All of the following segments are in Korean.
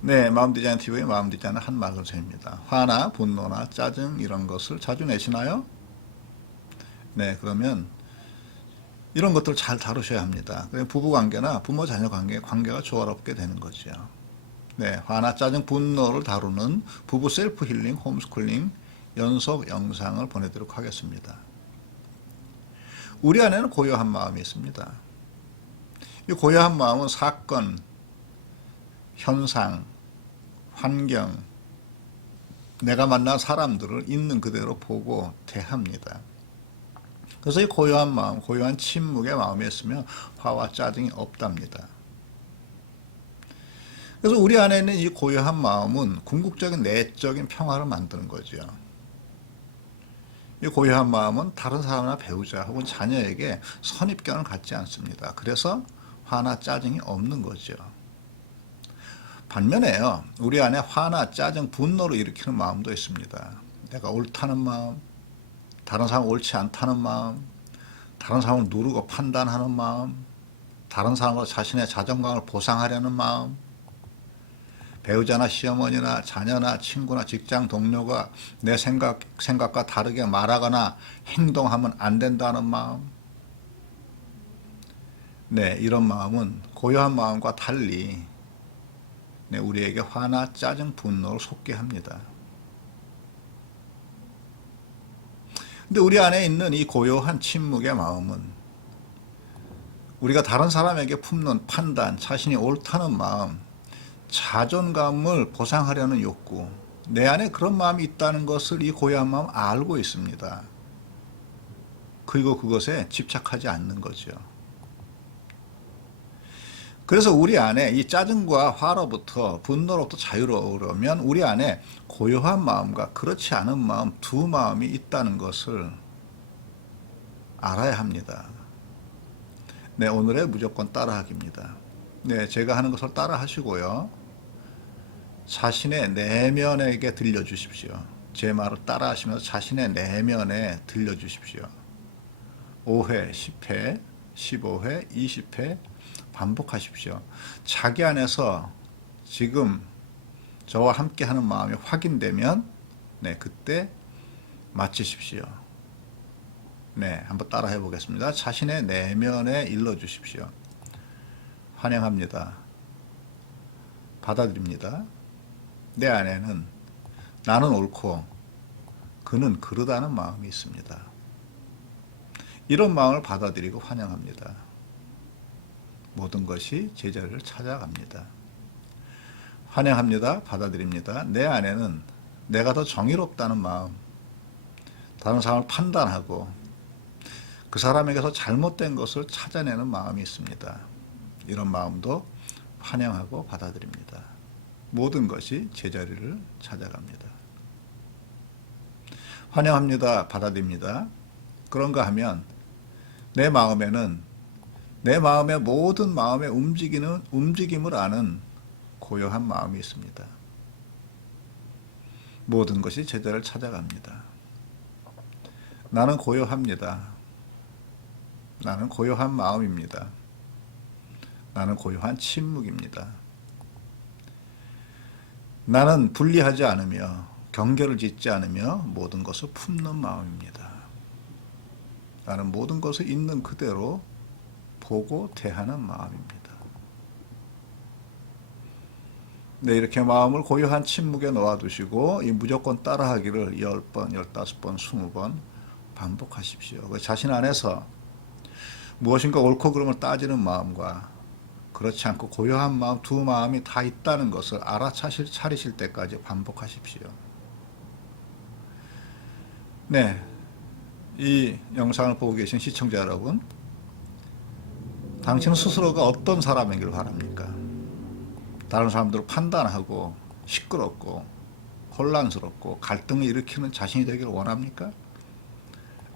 네, 마음 디자인 TV의 마음 디자인은 한말 선생입니다. 화나 분노나 짜증 이런 것을 자주 내시나요? 네, 그러면 이런 것들 잘 다루셔야 합니다. 부부 관계나 부모 자녀 관계 관계가 조화롭게 되는 거죠. 네, 화나 짜증 분노를 다루는 부부 셀프 힐링 홈스쿨링 연속 영상을 보내드리도록 하겠습니다. 우리 안에는 고요한 마음이 있습니다. 이 고요한 마음은 사건, 현상, 환경, 내가 만난 사람들을 있는 그대로 보고 대합니다. 그래서 이 고요한 마음, 고요한 침묵의 마음이 있으면 화와 짜증이 없답니다. 그래서 우리 안에 있는 이 고요한 마음은 궁극적인 내적인 평화를 만드는 거죠. 이 고요한 마음은 다른 사람이나 배우자 혹은 자녀에게 선입견을 갖지 않습니다. 그래서 화나 짜증이 없는 거죠. 반면에요, 우리 안에 화나 짜증, 분노를 일으키는 마음도 있습니다. 내가 옳다는 마음, 다른 사람 옳지 않다는 마음, 다른 사람을 누르고 판단하는 마음, 다른 사람으로 자신의 자존감을 보상하려는 마음, 배우자나 시어머니나 자녀나 친구나 직장 동료가 내 생각, 생각과 다르게 말하거나 행동하면 안 된다는 마음. 네, 이런 마음은 고요한 마음과 달리 네, 우리에게 화나 짜증, 분노를 솟게 합니다. 근데 우리 안에 있는 이 고요한 침묵의 마음은 우리가 다른 사람에게 품는 판단, 자신이 옳다는 마음, 자존감을 보상하려는 욕구, 내 안에 그런 마음이 있다는 것을 이 고요한 마음 알고 있습니다. 그리고 그것에 집착하지 않는 거죠. 그래서 우리 안에 이 짜증과 화로부터 분노로부터 자유로우려면 우리 안에 고요한 마음과 그렇지 않은 마음 두 마음이 있다는 것을 알아야 합니다. 네, 오늘의 무조건 따라하기입니다. 네, 제가 하는 것을 따라 하시고요. 자신의 내면에게 들려주십시오. 제 말을 따라 하시면서 자신의 내면에 들려주십시오. 5회, 10회, 15회, 20회 반복하십시오. 자기 안에서 지금 저와 함께 하는 마음이 확인되면 네, 그때 마치십시오. 네, 한번 따라 해 보겠습니다. 자신의 내면에 일러 주십시오. 환영합니다. 받아들입니다. 내 안에는 나는 옳고 그는 그르다는 마음이 있습니다. 이런 마음을 받아들이고 환영합니다. 모든 것이 제자리를 찾아갑니다. 환영합니다. 받아들입니다. 내 안에는 내가 더 정의롭다는 마음, 다른 사람을 판단하고 그 사람에게서 잘못된 것을 찾아내는 마음이 있습니다. 이런 마음도 환영하고 받아들입니다. 모든 것이 제자리를 찾아갑니다. 환영합니다. 받아들입니다. 그런가 하면 내 마음에는 내 마음의 모든 마음의 움직이는 움직임을 아는 고요한 마음이 있습니다. 모든 것이 제자를 찾아갑니다. 나는 고요합니다. 나는 고요한 마음입니다. 나는 고요한 침묵입니다. 나는 분리하지 않으며 경계를 짓지 않으며 모든 것을 품는 마음입니다. 나는 모든 것을 있는 그대로 보고 대하는 마음입니다. 네, 이렇게 마음을 고요한 침묵에 놓아두시고 이 무조건 따라하기를 10번, 15번, 20번 반복하십시오. 그 자신 안에서 무엇인가 옳고 그름을 따지는 마음과 그렇지 않고 고요한 마음 두 마음이 다 있다는 것을 알아차실 차리실 때까지 반복하십시오. 네. 이 영상을 보고 계신 시청자 여러분, 당신 스스로가 어떤 사람이길 바랍니까? 다른 사람들을 판단하고 시끄럽고 혼란스럽고 갈등을 일으키는 자신이 되기를 원합니까?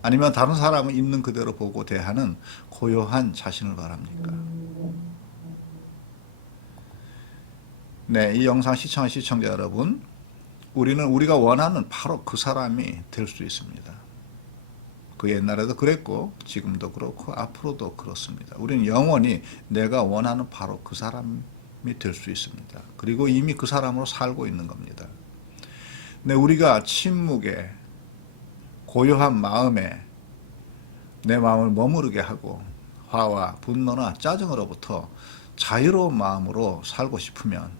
아니면 다른 사람을 있는 그대로 보고 대하는 고요한 자신을 바랍니까? 네, 이 영상 시청한 시청자 여러분, 우리는 우리가 원하는 바로 그 사람이 될 수 있습니다. 그 옛날에도 그랬고 지금도 그렇고 앞으로도 그렇습니다. 우리는 영원히 내가 원하는 바로 그 사람이 될 수 있습니다. 그리고 이미 그 사람으로 살고 있는 겁니다. 네, 우리가 침묵에 고요한 마음에 내 마음을 머무르게 하고 화와 분노나 짜증으로부터 자유로운 마음으로 살고 싶으면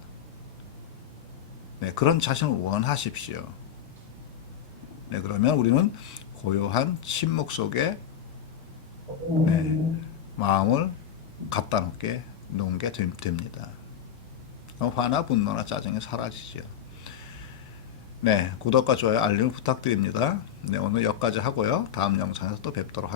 네, 그런 자신을 원하십시오. 네, 그러면 우리는 고요한 침묵 속에 네, 마음을 갖다 놓게 놓은 게 됨- 됩니다. 그럼 화나 분노나 짜증이 사라지죠. 네, 구독과 좋아요, 알림 부탁드립니다. 네, 오늘 여기까지 하고요. 다음 영상에서 또 뵙도록 하겠습니다.